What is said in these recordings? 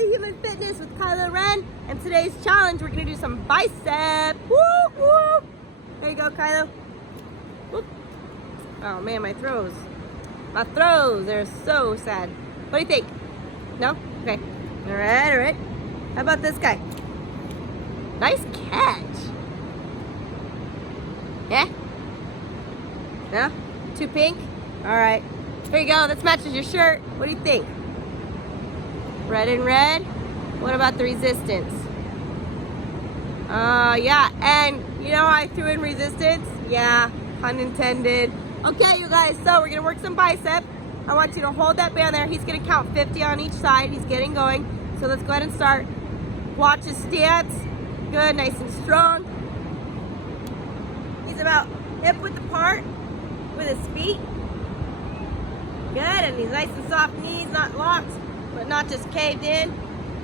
the Human Fitness with Kyla Wren, and today's challenge, we're gonna do some bicep. Woo, woo. There you go, Kyla. Whoop. Oh man, my throws, they're so sad. What do you think? No? Okay. All right. How about this guy? Nice catch. Yeah? No? Too pink? All right. Here you go. This matches your shirt. What do you think? Red and red. What about the resistance? Yeah. And you know I threw in resistance? Yeah. Pun intended. Okay, you guys. So we're going to work some bicep. I want you to hold that band there. He's going to count 50 on each side. He's getting going. So let's go ahead and start. Watch his stance. Good. Nice and strong. He's about hip-width apart with his feet. Good, and he's nice and soft knees, not locked, but not just caved in.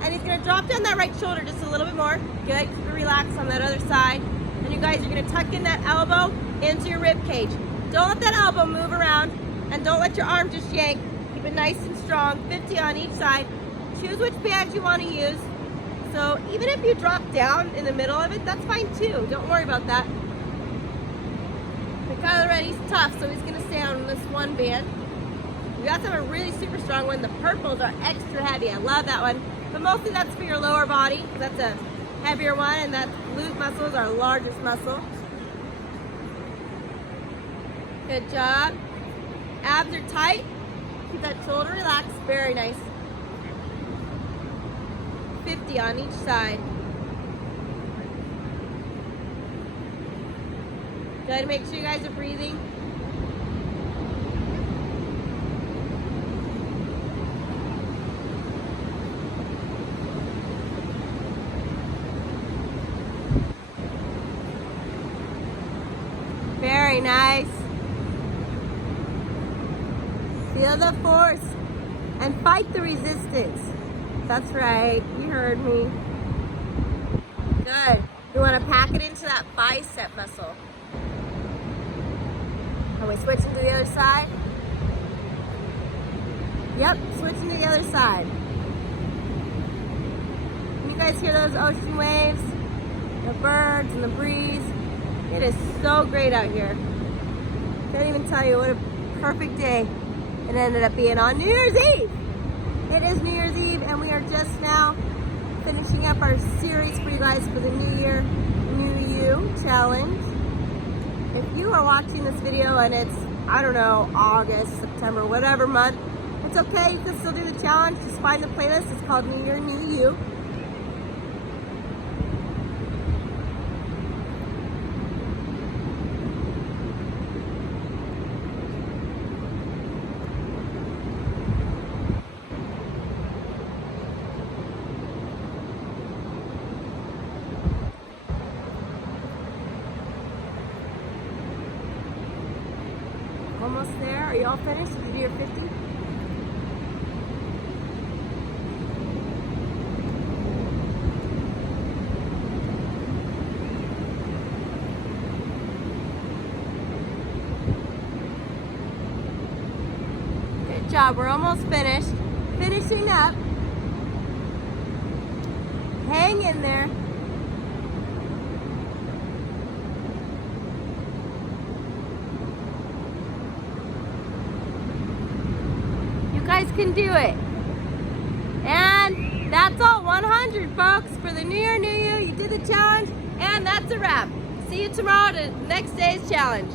And he's gonna drop down that right shoulder just a little bit more. Good, keep it relaxed on that other side. And you guys are gonna tuck in that elbow into your rib cage. Don't let that elbow move around, and don't let your arm just yank. Keep it nice and strong, 50 on each side. Choose which band you wanna use. So even if you drop down in the middle of it, that's fine too. Don't worry about that. But Kyla Wren, he's tough, so he's gonna stay on this one band. We also have a really super strong one. The purples are extra heavy. I love that one. But mostly that's for your lower body. That's a heavier one, and that glute muscle is our largest muscle. Good job. Abs are tight. Keep that shoulder relaxed. Very nice. 50 on each side. Good. Make sure you guys are breathing. Very nice. Feel the force and fight the resistance. That's right, you heard me. Good. You want to pack it into that bicep muscle. Are we switching to the other side? Yep, switching to the other side. Can you guys hear those ocean waves? The birds and the breeze. It is so great out here. Can't even tell you what a perfect day it ended up being on New Year's Eve. It is New Year's Eve, and we are just now finishing up our series for you guys for the New Year, New You challenge. If you are watching this video and it's, I don't know, August, September, whatever month, it's okay. You can still do the challenge. Just find the playlist. It's called New Year, New You. Almost there. Are you all finished? Did you do your 50? Good job. We're almost finished. Finishing up. Hang in there. Guys can do it. And that's all, 100 folks for the New Year, New You. You did the challenge, and that's a wrap. See you tomorrow to the next day's challenge.